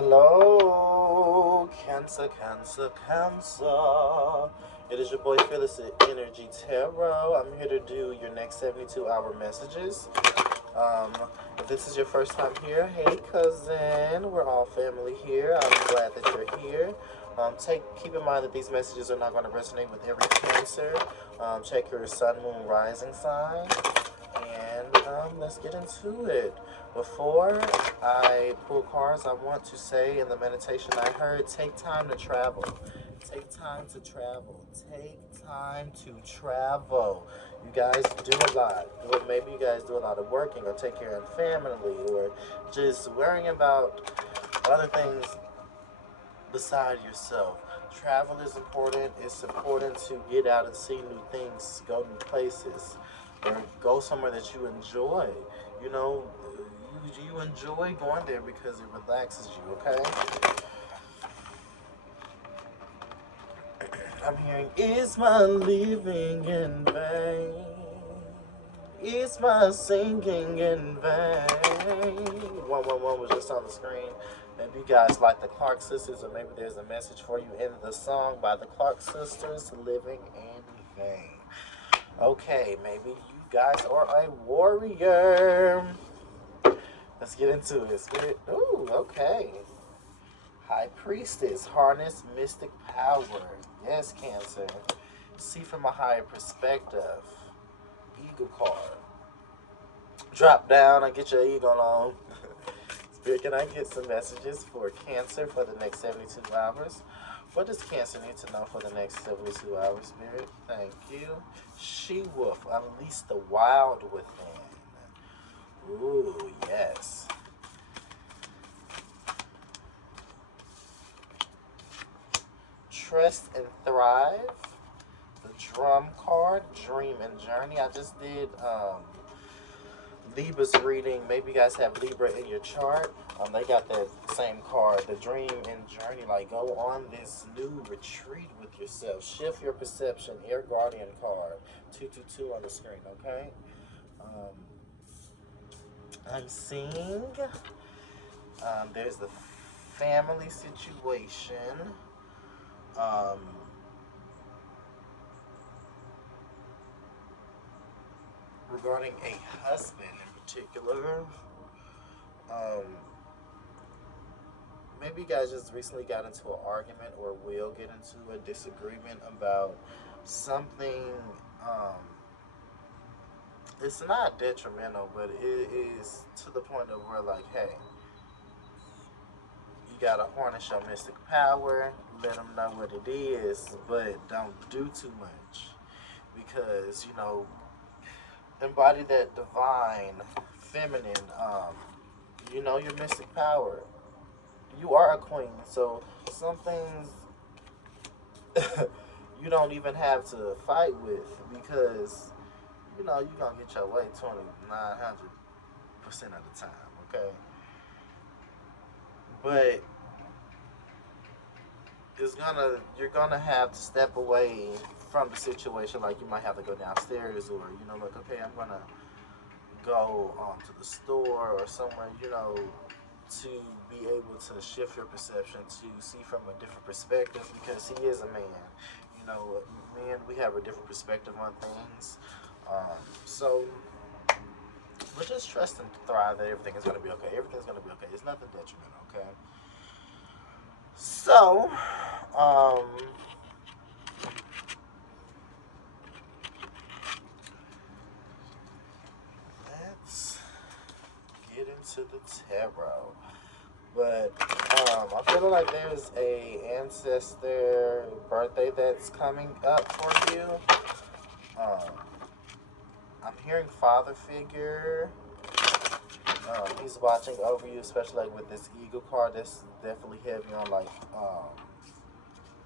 Hello, Cancer, Cancer, Cancer. It is your boy Phyllis at Energy Tarot. I'm here to do your next 72-hour messages. Um, if this is your first time here, hey cousin, we're all family here. I'm glad that you're here. Keep in mind that these messages are not going to resonate with every Cancer. Check your sun, moon, rising sign, and let's get into it. Before I pull cards, I want to say in the meditation I heard, take time to travel. Take time to travel. Take time to travel. You guys do a lot. Or maybe you guys do a lot of working or take care of family or just worrying about other things beside yourself. Travel is important. It's important to get out and see new things, go new places, or go somewhere that you enjoy. You know, you enjoy going there because it relaxes you, okay? I'm hearing, is my living in vain? Is my singing in vain? 111 was just on the screen. Maybe you guys like the Clark Sisters, or maybe there's a message for you in the song by the Clark Sisters, Living in Vain. Okay, maybe you guys are a warrior. Let's get into it. Spirit. Ooh, okay. High Priestess, harness mystic power. Yes, Cancer. See from a higher perspective. Eagle card. Drop down and get your eagle on. Spirit, can I get some messages for Cancer for the next 72 hours? What does Cancer need to know for the next 72 hours, Spirit? Thank you. She-wolf, unleash the wild within. Ooh, yes. Trust and thrive. The drum card, dream and journey. I just did Libra's reading. Maybe you guys have Libra in your chart. They got that same card, the dream and journey. Like, go on this new retreat with yourself. Shift your perception. Air Guardian card. 222 on the screen, okay? I'm seeing there's the family situation. Um, Regarding a husband in particular, um, maybe you guys just recently got into an argument or will get into a disagreement about something. Um, it's not detrimental, but it is to the point of where, like, hey, you gotta harness your mystic power, let them know what it is, but don't do too much because embody that divine, feminine, your mystic power. You are a queen, so some things you don't even have to fight with because you're gonna get your way 2,900% of the time, okay? But you're gonna have to step away from the situation. Like, you might have to go downstairs, or like, okay, I'm gonna go to the store or somewhere, to be able to shift your perception, to see from a different perspective, because he is a man. Men, we have a different perspective on things. So, but just trust and thrive that everything is going to be okay. Everything's going to be okay. It's nothing detrimental, okay? So, let's get into the tarot. But I feel like there's a ancestor birthday that's coming up for you. Um, I'm hearing father figure. He's watching over you, especially like with this eagle card. That's definitely heavy on like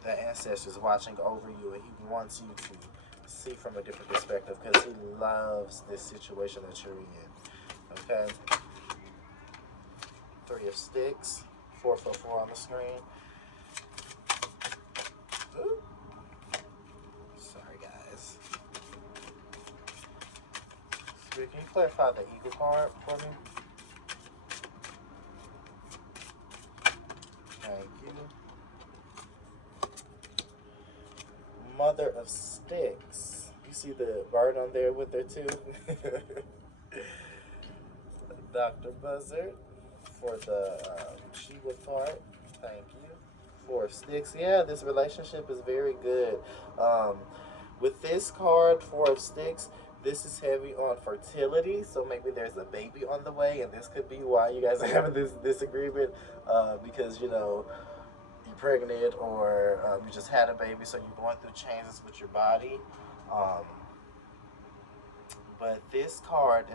the ancestors watching over you, and he wants you to see from a different perspective because he loves this situation that you're in. Okay. Three of Sticks, 444 on the screen. Ooh. Sorry, guys. Can you clarify the eagle card for me? Thank you. Mother of Sticks. You see the bird on there with her too? Dr. Buzzard for the Shiva part. Thank you. Four of Sticks. Yeah, this relationship is very good. Um, with this card, Four of Sticks, this is heavy on fertility, so maybe there's a baby on the way, and this could be why you guys are having this disagreement, because you're pregnant or you just had a baby, so you're going through changes with your body. Um, but this card,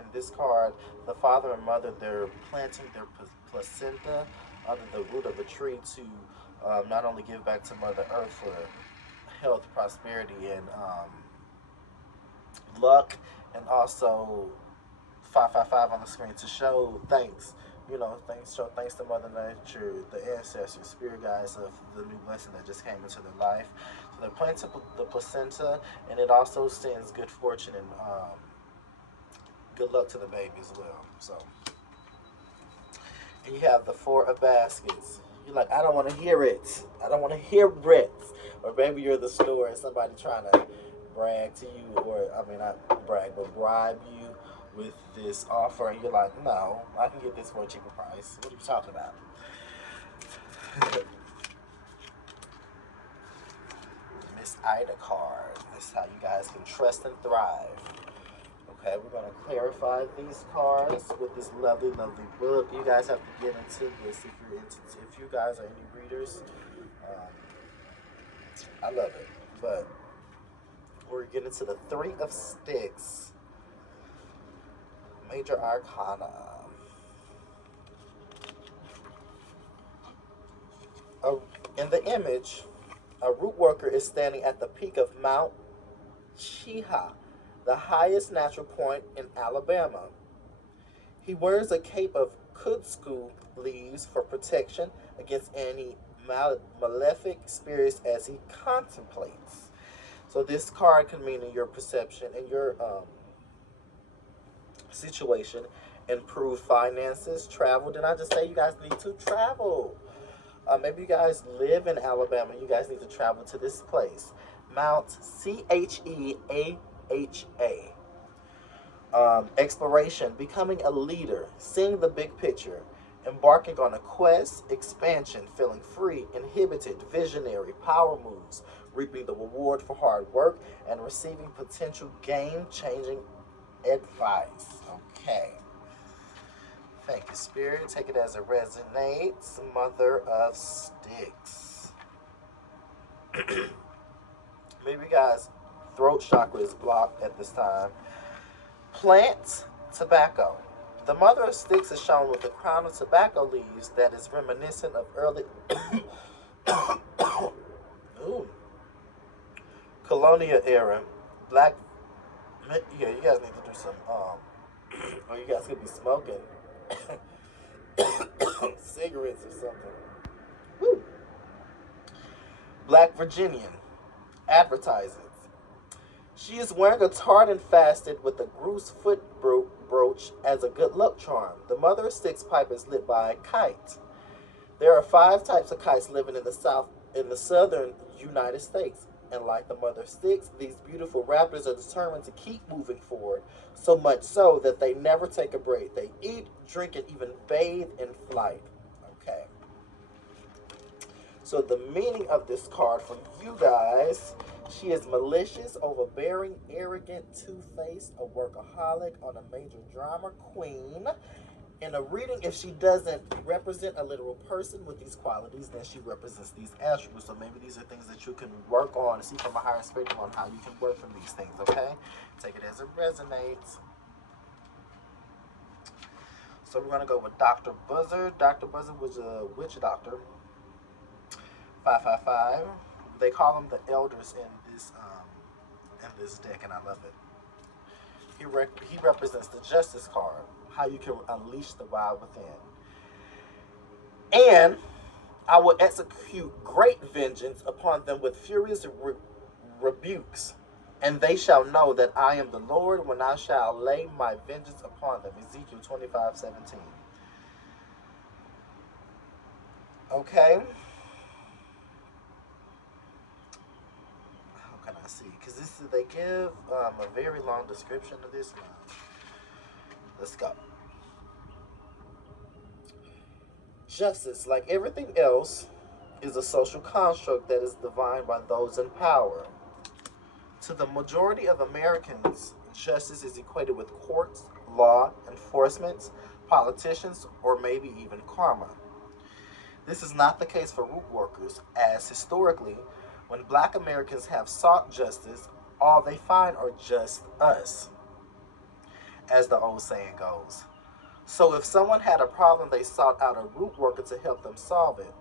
the father and mother, they're planting their placenta under the root of a tree to not only give back to Mother Earth for health, prosperity, and luck, and also 555 on the screen to show thanks. Show thanks to Mother Nature, the ancestors, spirit guides of the new blessing that just came into their life. So they're planting the placenta, and it also sends good fortune and good luck to the baby as well. So, and you have the Four of Baskets. You're like, I don't want to hear it. I don't want to hear it. Or maybe you're the store and somebody trying to brag to you, or I mean, not brag, but bribe you with this offer, and you're like, no, I can get this for a cheaper price. What are you talking about? Miss Ida card. This is how you guys can trust and thrive. Okay, we're going to clarify these cards with this lovely, lovely book. You guys have to get into this if you guys are any readers. I love it. But we're getting to the Three of Sticks. Major Arcana. In the image, a root worker is standing at the peak of Mount Chiha, the highest natural point in Alabama. He wears a cape of kudzu leaves for protection against any malefic spirits as he contemplates. So this card can mean in your perception and your situation, improve finances, travel. Did I just say you guys need to travel? Maybe you guys live in Alabama. You guys need to travel to this place, Mount Cheaha. Exploration, becoming a leader, seeing the big picture, embarking on a quest, expansion, feeling free, inhibited, visionary, power moves, reaping the reward for hard work, and receiving potential game-changing advice. Okay. Thank you, Spirit. Take it as it resonates. Mother of Sticks. Maybe you guys' throat chakra is blocked at this time. Plant tobacco. The Mother of Sticks is shown with a crown of tobacco leaves that is reminiscent of early colonial era black. Yeah, you guys need to do some or you guys could be smoking cigarettes or something. Woo. Black Virginian advertises. She is wearing a tartan fastened with a goose foot brooch as a good luck charm. The Mother of Sticks pipe is lit by a kite. There are 5 types of kites living in the southern United States. And like the Mother of Sticks, these beautiful raptors are determined to keep moving forward, so much so that they never take a break. They eat, drink, and even bathe in flight. Okay. So the meaning of this card for you guys, she is malicious, overbearing, arrogant, two-faced, a workaholic, on a major drama queen. In a reading, if she doesn't represent a literal person with these qualities, then she represents these attributes. So maybe these are things that you can work on, see from a higher spectrum on how you can work from these things, okay? Take it as it resonates. So we're going to go with Dr. Buzzard. Dr. Buzzard was a witch doctor. 555. They call them the elders in this deck, and I love it. He represents the Justice card, how you can unleash the wild within. And I will execute great vengeance upon them with furious rebukes, and they shall know that I am the Lord when I shall lay my vengeance upon them. Ezekiel 25:17. Okay. because they give a very long description of this one. Let's go. Justice, like everything else, is a social construct that is defined by those in power. To the majority of Americans, justice is equated with courts, law enforcement, politicians, or maybe even karma. This is not the case for root workers, as historically, when black Americans have sought justice, all they find are just us, as the old saying goes. So if someone had a problem, they sought out a root worker to help them solve it.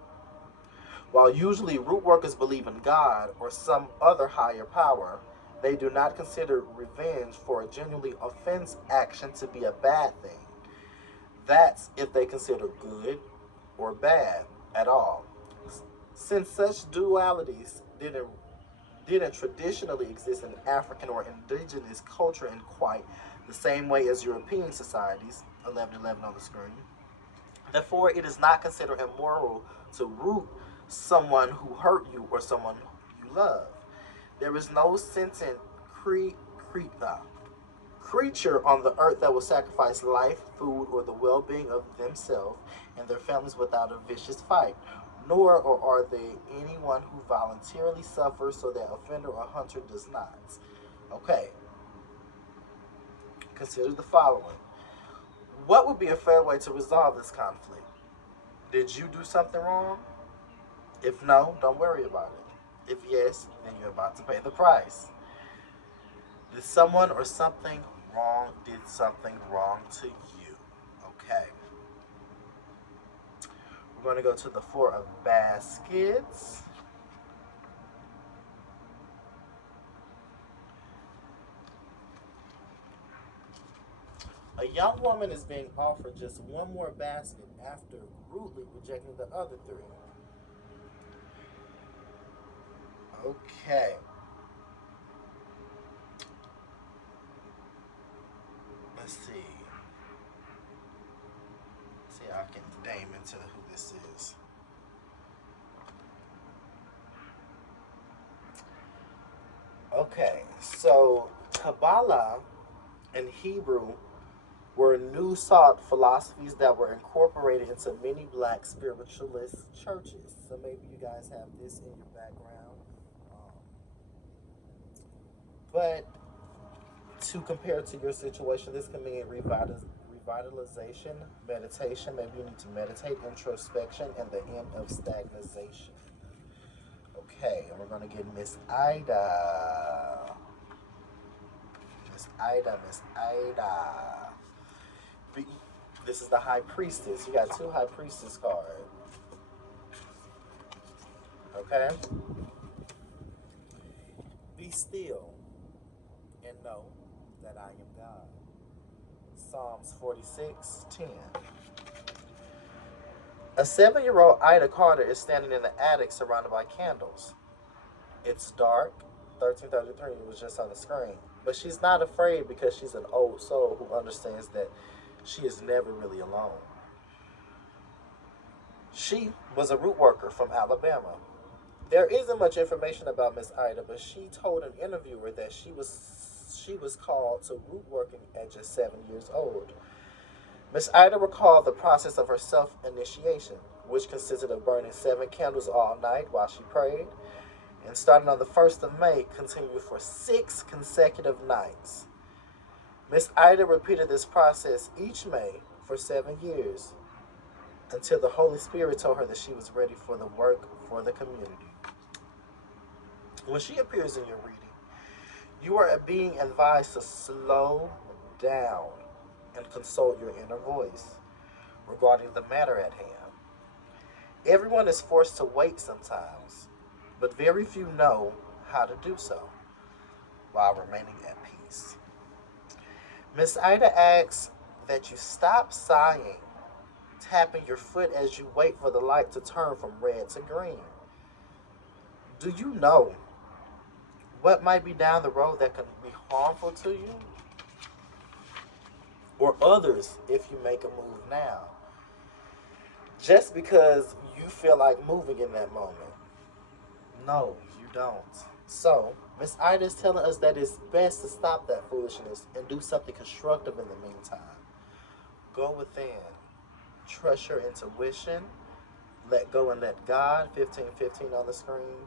While usually root workers believe in God or some other higher power, they do not consider revenge for a genuinely offense action to be a bad thing. That's if they consider good or bad at all. Since such dualities didn't traditionally exist in African or indigenous culture in quite the same way as European societies, 1111 on the screen. Therefore, it is not considered immoral to root someone who hurt you or someone you love. There is no sentient creature on the earth that will sacrifice life, food, or the well-being of themselves and their families without a vicious fight. Nor are they anyone who voluntarily suffers so that offender or hunter does not. Okay, consider the following. What would be a fair way to resolve this conflict? Did you do something wrong? If no, don't worry about it. If yes, then you're about to pay the price. Did someone or something did something wrong to you? Okay. We're going to go to the Four of Baskets. A young woman is being offered just one more basket after rudely rejecting the other three. Okay. Let's see. See, I can name into who this is. Okay, so Kabbalah in Hebrew were new thought philosophies that were incorporated into many black spiritualist churches. So maybe you guys have this in your background. But to compare to your situation, this can mean revitalization, meditation. Maybe you need to meditate, introspection, and the end of stagnation. Okay, and we're going to get Miss Ida. Miss Ida, Miss Ida. This is the High Priestess. You got two High Priestess cards. Okay? Be still and know that I am God. Psalms 46:10. A 7-year-old Ida Carter is standing in the attic surrounded by candles. It's dark. 1333 was just on the screen. But she's not afraid because she's an old soul who understands that she is never really alone. She was a root worker from Alabama. There isn't much information about Miss Ida, but she told an interviewer that she was called to root working at just 7 years old. Miss Ida recalled the process of her self-initiation, which consisted of burning 7 candles all night while she prayed, and starting on the 1st of May, continued for 6 consecutive nights. Miss Ida repeated this process each May for 7 years until the Holy Spirit told her that she was ready for the work for the community. When she appears in your reading, you are being advised to slow down and consult your inner voice regarding the matter at hand. Everyone is forced to wait sometimes, but very few know how to do so while remaining at peace. Miss Ida asks that you stop sighing, tapping your foot as you wait for the light to turn from red to green. Do you know what might be down the road that can be harmful to you or others if you make a move now? Just because you feel like moving in that moment. No, you don't. So, Miss Ida is telling us that it's best to stop that foolishness and do something constructive in the meantime. Go within. Trust your intuition. Let go and let God. 1515 on the screen.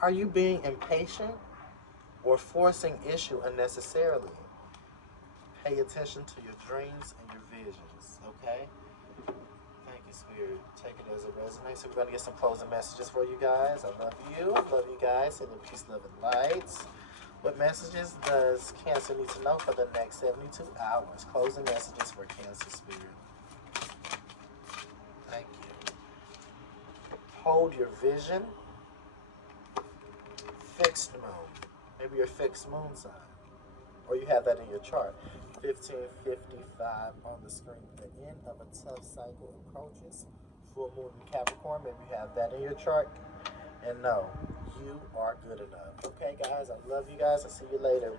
Are you being impatient or forcing issue unnecessarily? Pay attention to your dreams and your visions, okay? Thank you, Spirit. Take it as it resonates. So we're going to get some closing messages for you guys. I love you. Love you guys. Send in peace, love, and lights. What messages does Cancer need to know for the next 72 hours? Closing messages for Cancer Spirit. Thank you. Hold your vision. Fixed moon. Maybe your fixed moon sign. Or you have that in your chart. 1555 on the screen. The end of a tough cycle approaches. Full moon in Capricorn. Maybe you have that in your chart. And no, you are good enough. Okay, guys, I love you guys. I'll see you later.